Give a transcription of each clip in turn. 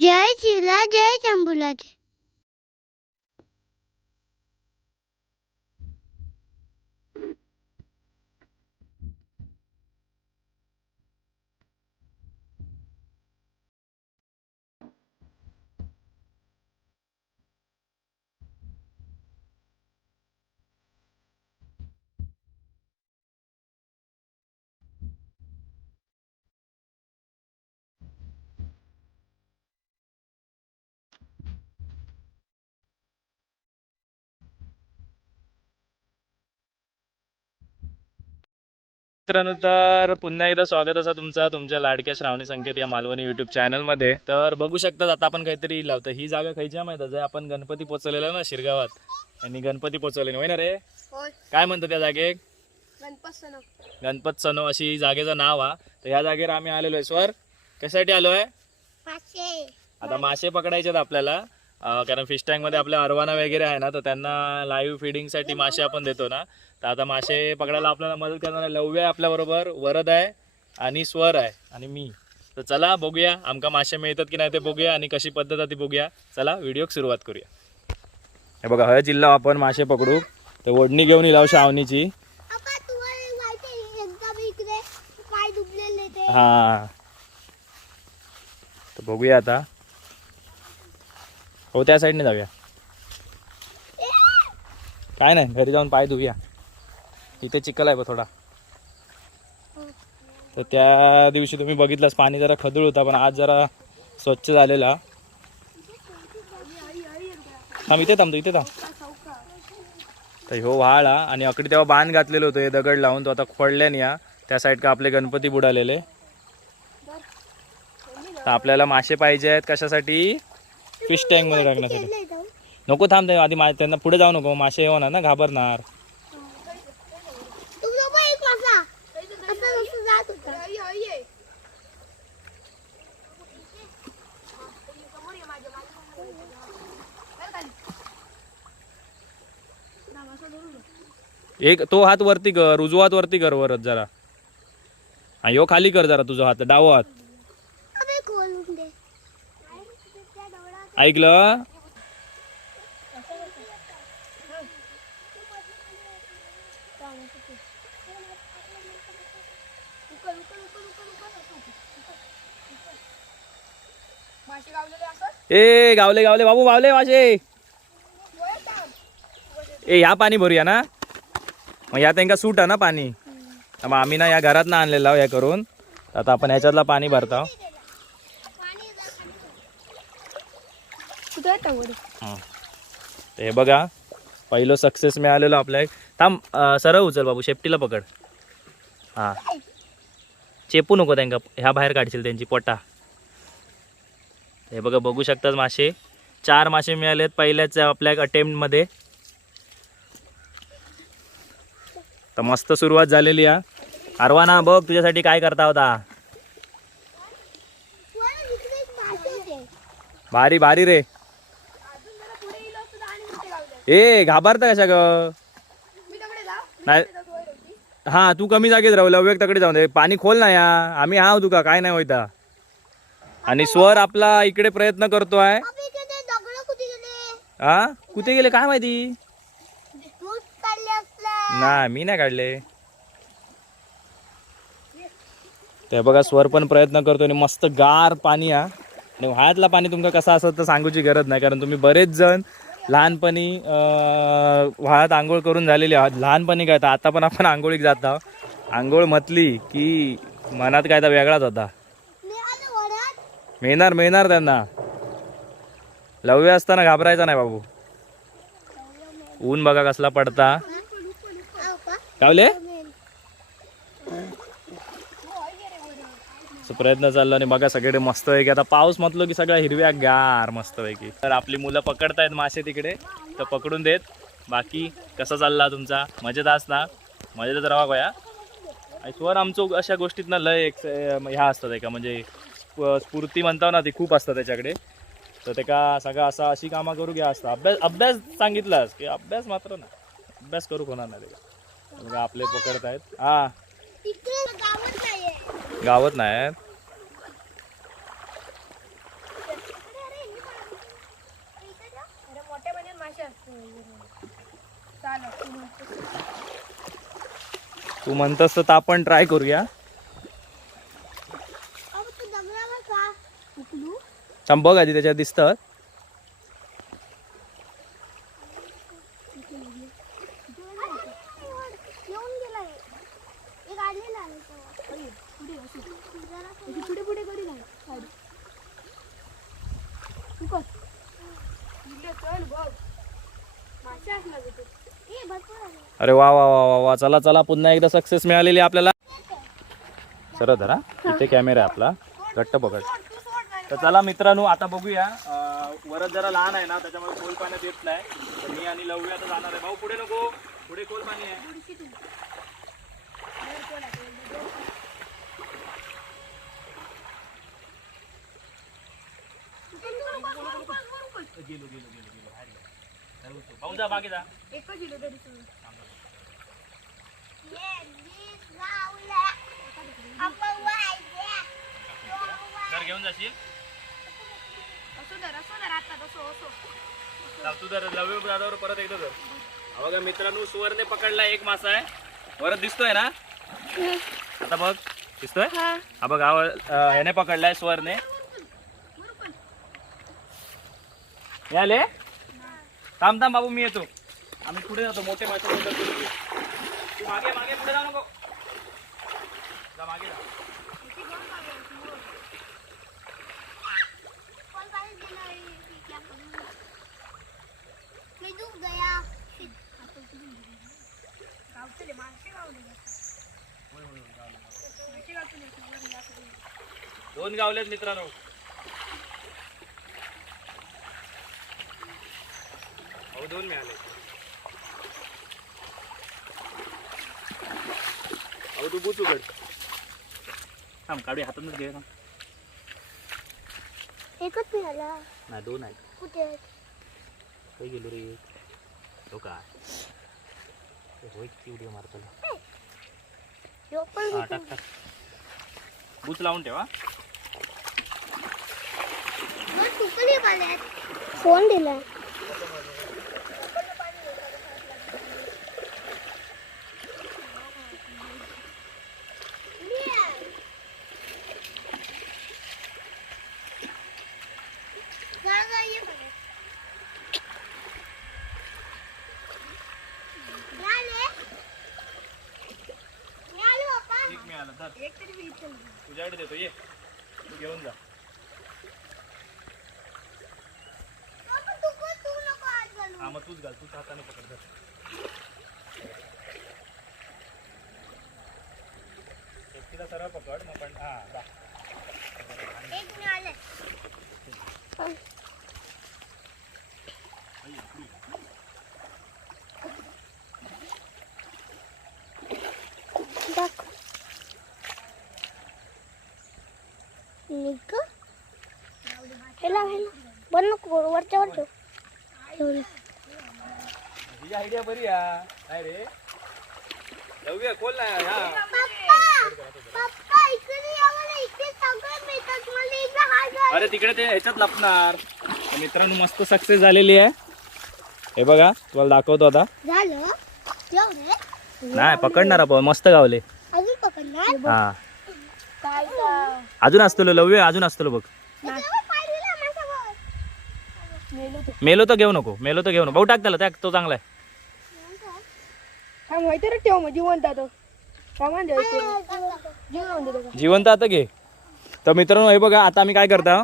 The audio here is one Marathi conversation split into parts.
जय शिला जय शंभूराज मित्रांनो तर पुन्हा एकदा स्वागत असा तुमचा तुमच्या लाडक्या श्रावणी संकेत या मालवणी युट्यूब चॅनलमध्ये तर बघू शकतात आता आपण काहीतरी लावतं. ही जागा खायची माहिती आहे आपण गणपती पोचवलेला ना शिरगावात. आणि गणपती पोचवले होय ना रे? काय म्हणतो त्या जागेक गणपत सण. गणपत सनो अशी जागेचं नाव हा. तर ह्या जागेवर आम्ही आलेलो आहे स्वर. कशासाठी आलो आहे? आता मासे पकडायचे आपल्याला. कारण फिश टँकमध्ये आपल्या अरवाना वगैरे आहे ना तर त्यांना लाईव्ह फिडिंगसाठी मासे आपण देतो ना. तर आता मासे पकडायला आपल्याला मदत करणार आहे लव्य आहे आपल्याबरोबर वरद आहे आणि स्वर आहे आणि मी. तर चला बघूया आमका मासे मिळतात की नाही ते बघूया आणि कशी पद्धत आहे ती बघूया. चला व्हिडिओ सुरुवात करूया. हे बघा हय जिल्हा आपण मासे पकडू. तर ओढणी घेऊन येईल शावणीची हा. तर बघूया आता. हो त्या साईडने जाऊया. काय नाही घरी जाऊन पाय धुऊया. इथे चिखल आहे बघ थोडा. तर त्या दिवशी तुम्ही बघितलंच पाणी जरा खदूळ होता पण आज जरा स्वच्छ झालेला. थांब इथे थांबतो इथे थांब. तर ह्यो व्हाळा आणि अकडे तेव्हा बांध घातलेलं होतं हे दगड लावून तो आता खोडल्याने या त्या साईड का आपले गणपती बुडालेले. तर आपल्याला मासे पाहिजे आहेत कशासाठी? फिश टँकमध्ये टाकण्यासाठी नको थांब ते आधी मा- त्यांना पुढे जाऊ नको मासे येणार ना घाबरणार. एक तो हात वरती कर उजवा हात वरती कर वरच जरा. हा ह्यो खाली कर जरा तुझा हात डावा हात ऐकलं? ए गावले गावले. बाबू गावले मासे ए ह्या पाणी भरूया ना? मग ह्या त्यांका सूट आहे ना पाणी? मग आम्ही ना या घरात ना आणलेला हे करून. आता आपण ह्याच्यातला पाणी भरतो. हं. हे बघा पहिलं सक्सेस मिळालेलं आपल्या थांब सरळ उचल बाबू शेपटीला पकड. हां. चेपू नको त्यांका ह्या बाहेर काढशील त्यांची पोटा. हे बघा बघू शकतात मासे. चार मासे मिळालेत पहिल्याच आपल्या अटेम्प्टमध्ये तर मस्त सुरुवात झालेली आहे अरवाना बघ तुझ्यासाठी काय करता होता. भारी भारी रे. ए घाबरता कशा ग? नाही. हा तू कमी जागेत राहू लवक तकडे जाऊन दे. पाणी खोल ना या. आम्ही हा तुका काय नाही होईता. आणि स्वर आपला इकडे प्रयत्न करतोय. हा कुठे गेले? काय माहिती? नाही मी नाही काढले. ते बघा स्वर पण प्रयत्न करतो आणि मस्त गार पाणी हा. आणि व्हाळ्यातला पाणी तुमका कसं असत तर सांगूची गरज नाही कारण तुम्ही बरेच जण लहानपणी अं, व्हाळ्यात आंघोळ करून झालेली आहात. लहानपणी काय तर आता पण आपण आंघोळीक जाता आंघोळ म्हटली की मनात काय तर वेगळाच होता. मिळणार मिळणार त्यांना. लववे असताना घाबरायचा नाही बाबू. ऊन बघा कसला पडता. आव सो प्रयत्न चालला आणि बघा सगळे मस्त आहे की आता पाऊस म्हटलो की सगळ्या हिरव्या गार मस्त पैकी तर आपली मुलं पकडतायत मासे तिकडे तर पकडून देत. बाकी कसा चालला तुमचा? मजेत असता मजेतच राहा गोया. आणि स्वर आमचं अशा गोष्टीतनं लय एक ह्या असतात एका म्हणजे स्फूर्ती म्हणतो ना ती खूप असतात त्याच्याकडे. तर ते का सगळं असं अशी कामं करू घ्या असतं अभ्यास अभ्यास सांगितलास की अभ्यास मात्र ना अभ्यास करू होणार नाही ते. बघा आपले पकडतायत. हा. गावत नाही तू म्हणतस. तर आपण ट्राय करूया. बघ आधी त्याच्यात दिसतात अरे वा वा वा वा वा. चला चला. पुन्हा एकदा सक्सेस मिळालेली आपल्याला. सरळ धरा. इथे कॅमेरा आपला. घट्ट पकड तर चला मित्रांनो आता बघूया. अं, वरच जरा लहान आहे ना त्याच्यामुळे खोल पाण्यात येत नाही. तर मी आणि लवूया आता जाणार आहे. भाऊ पुढे नको. पुढे खोल पाणी आहे. गेलो गेलो गेलो गेलो बाहेर गेलो. जाऊ तू. भाऊ जा. वाहिल्या. जर घेऊन जाशील? लाव तू जर लवय दादावर परत एकदा जर हा बघा मित्रांनो सुवरने पकडला एक मासा आहे. वरत दिसतोय ना? आता बघ दिसतोय? हा. बघ हा ह्याने पकडलाय सुवरने हे आले? थांब थांब बाबू मी येतो. आम्ही पुढे जातो मोठे मासे तू मागे मागे पुढे जाऊ नको. जा मागे जा. दोन गावलेत मित्रांनो. अहो दोन मिळाले. अहो तू बुचू गड थांब काढू हातातच घे ना एकच मिळाला. नाही दोन आहेत. कुठे काही गेलो रे? तो काय होय किती उडी मारतो यो पण हा टाक टाक. बुच लावून ठेवा फोन दिलाय. तुझ्याकडे देतो ये तू घेऊन जा हा मग तूच घाल तूच हाताने पकड धर एकटीला सरळ पकड मग पण हा जा एक मिळाले ही आयडिया बरी या काय रे. जाऊया खोल ना. हा. पप्पा पप्पा इकडे या मला इकडे सगळं मिळतात. मला इकडे हात घाल. अरे तिकडे ते ह्याच्यात लपणार. तर मित्रांनो मस्त सक्सेस झालेली आहे. हे बघा तुम्हाला दाखवतो आता. झालं? नाही पकडणार आपण. मस्त गावले. अजून पकडणार? हा. काय अजून असतो लववे अजून असतो बघ. मेलो तर घेऊ नको. मेलो तर घेऊ नको. भाऊ टाक त्याला. त्या तो चांगला आहे. काय माहिती रे ठेव मग जिवंत आता. काय म्हणते का जिवंत आता घे. तर मित्रांनो हे बघा आता आम्ही काय करता?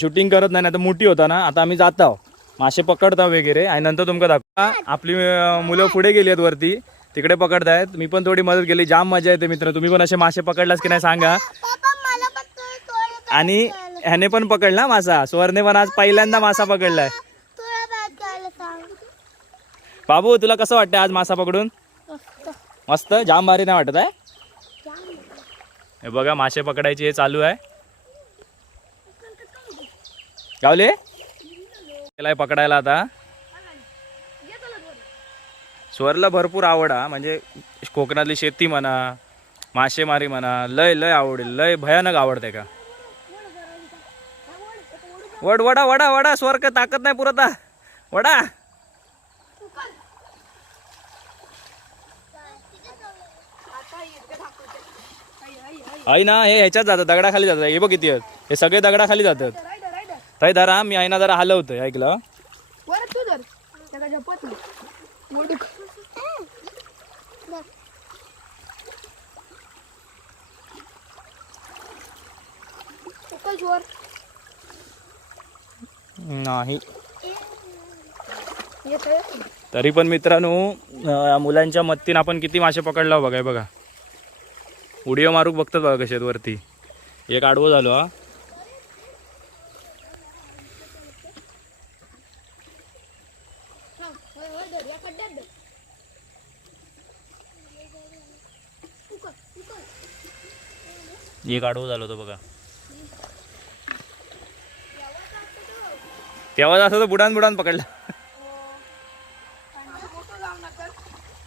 शूटिंग करत नाही आता मोठी होता ना आता आम्ही जात आहोत. मासे पकडता वगैरे आणि नंतर तुमका दाखवा आपली मुलं पुढे गेली आहेत वरती. तिकडे पकडतायत. मी पण थोडी मदत केली. जाम मजा येते मित्र तुम्ही पण असे मासे पकडलास की नाही सांगा. आणि ह्याने पण पकडला मासा. सुवर्णे पण आज पहिल्यांदा मासा पकडलाय थोडं बाहेर करायला सांग बाबू तुला कसं वाटतं आज मासा पकडून? मस्त. जाम भारी नाही वाटत आहे? हे बघा मासे पकडायचे हे चालू आहे. गावले? केलाय पकडायला आता. स्वरला भरपूर आवड हा. म्हणजे कोकणातली शेती म्हणा मासेमारी म्हणा लय लय आवडेल लय भयानक आवडते का? वड वडा वडा वडा स्वर का ताकद नाही पुरता. वडा! आई ना हे ह्याच्यात जातात दगडाखाली जातात. हे बघ किती आहेत. हे सगळे दगडाखाली जातात. ताई धरा मी आईना जरा हलवतोय. ऐकलं? नाही. तरी पण मित्रांनो या मुलांच्या मत्तीन आपण किती मासे पकडला बघा हे बघा. उडियो मारूक बघतात बघा कशात वरती. एक आडवं झालो हा. एक आडवं झालो तो बघा. तेव्हाच असं तर बुडान बुडान पकडला.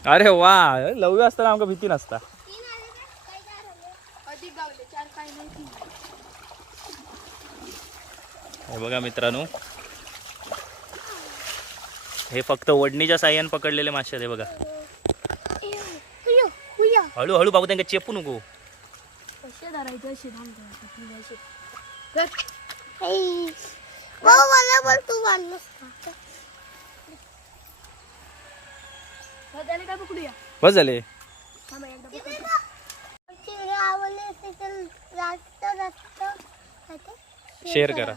अरे वा लववी असताना आमका भीती नसता अधिक गावले चार काय नाही हे बघा मित्रांनो. हे फक्त ओढणीच्या साह्याने पकडलेले मासे आहेत हे बघा. हळूहळू बाबू त्यांना चेपू नको. बस झाले असे थांबतो मला पण तू बांधलंस का? त्याने काय पकडूया बस झाले थांबा एकदा पकड. चिवडे आवडले असेल काय ते? शेअर करा.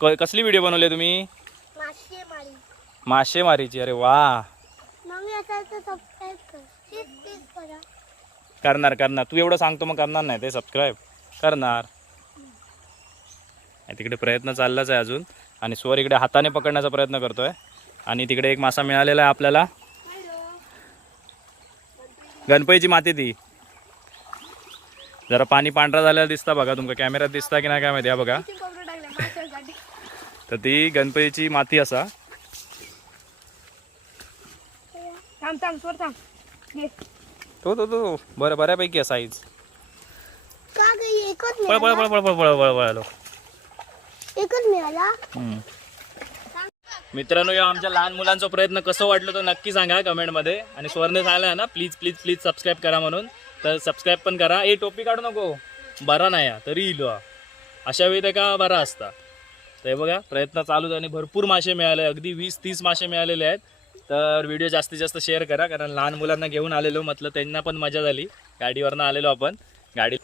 क- कसली व्हिडिओ बनवली तुम्ही? मासेमारी. मासेमारीची. अरे वा. मग असेल तर सबस्क्राईब कर. प्लीज प्लीज करा. करणार करणार. तू एवढं सांगतो मग करणार नाही ते सबस्क्राईब करणार. आणि तिकडे प्रयत्न चाललाच आहे अजून. आणि स्वर इकडे हाताने पकडण्याचा प्रयत्न करतोय. आणि तिकडे एक मासा मिळालेला आहे आपल्याला. गणपतीची माती ती. जरा पाणी पांढरा झालेला दिसता बघा तुमका कॅमेऱ्यात दिसता की नाही काय माहिती बघा. तर ती गणपतीची माती असा. तो तो तो. बरं बऱ्यापैकी आहे साईज पळ पळ पळ पळ पळ पळ पळ. मित्रांनो या आमच्या लहान मुलांचा प्रयत्न कसं वाटलं तर नक्की सांगा कमेंटमध्ये. आणि स्वर्णे सांगला ना प्लीज प्लीज प्लीज सबस्क्राईब करा म्हणून. तर सबस्क्राईब पण करा. ए टोपी काढू नको. बरा नाही हा, तरी इलो हा. अशा वेळी ते का बरा असता. तर हे बघा प्रयत्न चालूच आणि भरपूर मासे मिळाले. अगदी वीस तीस मासे मिळालेले आहेत. तर व्हिडिओ जास्तीत जास्त शेअर करा कारण लहान मुलांना घेऊन आलेलो म्हटलं त्यांना पण मजा झाली. गाडीवरनं आलेलो आपण. गाडी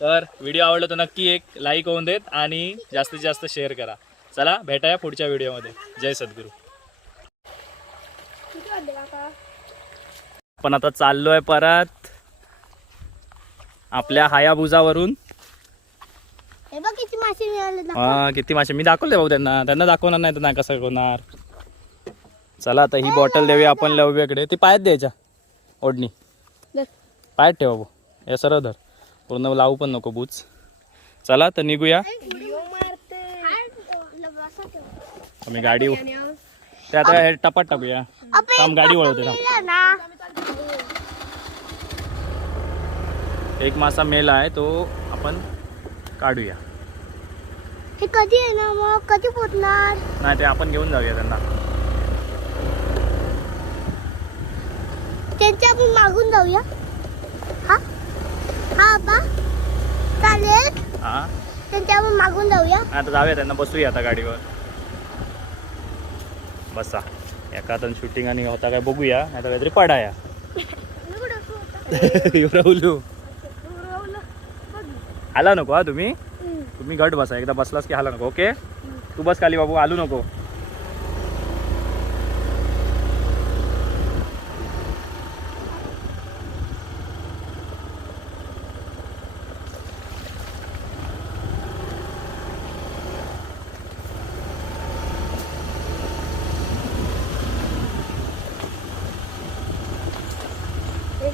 तर व्हिडिओ आवडला तर नक्की एक लाईक होऊन देत आणि जास्तीत जास्त शेअर करा. चला भेटाया पुढच्या व्हिडिओमध्ये जय सद्गुरू. किती वाजले काका पण आता चाललोय परत आपल्या हायाबुजावरून हे बघ किती मासे मिळाले ना हा, किती मासे? मी दाखवले भाऊ त्यांना. त्यांना दाखवणार नाही तर नाही कसं होणार. चला आता ही बॉटल देऊया आपण लवव्याकडे ती पायात द्यायच्या ओढणी. पायात ठेवा भाऊ हे सरळ धर. पूर्ण लावू पण नको बूच चला तर निघूया. असं ठेव. आम्ही गाडी ते आता हे टपात टाकूया. थांब गाडी वळवते थांब एक मासा मेला आहे तो आपण काढूया. हे कधी येणार मग? कधी पोचणार नाही ते आपण घेऊन जाऊया त्यांना. त्यांच्या आपण मागून जाऊया. हा? हा बा. चालेल. हा? त्यांच्या आपण मागून जाऊया. आता जाऊया त्यांना बसूया आता गाडीवर. बसा. एका हातानं शूटिंग आणि होता काय बघूया नाही तर काहीतरी पडाया. राहुलू. आला नको हा तुम्ही? तुम्ही गट बसा एकदा बसलास की हाला नको ओके तू बस खाली बाबू आलू नको.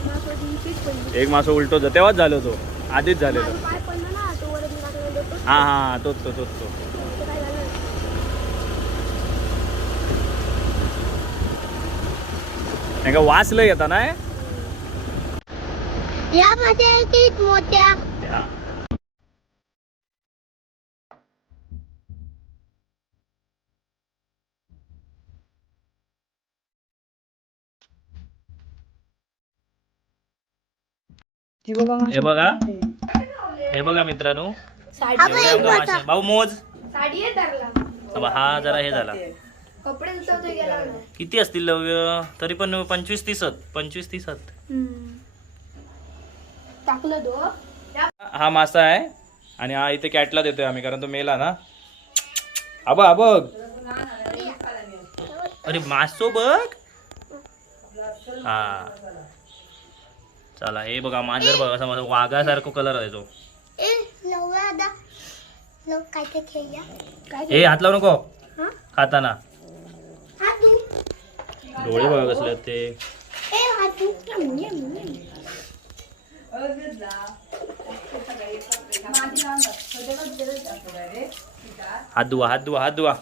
एक मास उलटो जा- तेव्हाच झालो तो. आधीच झालेलो. हा हा तोच तो तोच तो. ते काय झालं? नाही का वास लय येता ना यामध्ये हे बघा. हे बघा मित्रांनो. भाऊ मोज. अब हा जरा हे झाला. किती असतील लव्य? तरी पण पंचवीस तीसत पंचवीस तीसत टाकलं तो. हा मासा आहे. आणि हा इथे कॅटला देतोय आम्ही कारण तो मेला ना. बघ हा बघ. अरे मासो बघ. हा. चला हे बघा मांजर बघा असं मस्त वाघासारखं कलर आहे तो. हे हात लावू नको. खाताना डोळे बघा कसले तू. हात धुवा हात धुवा हात धुवा.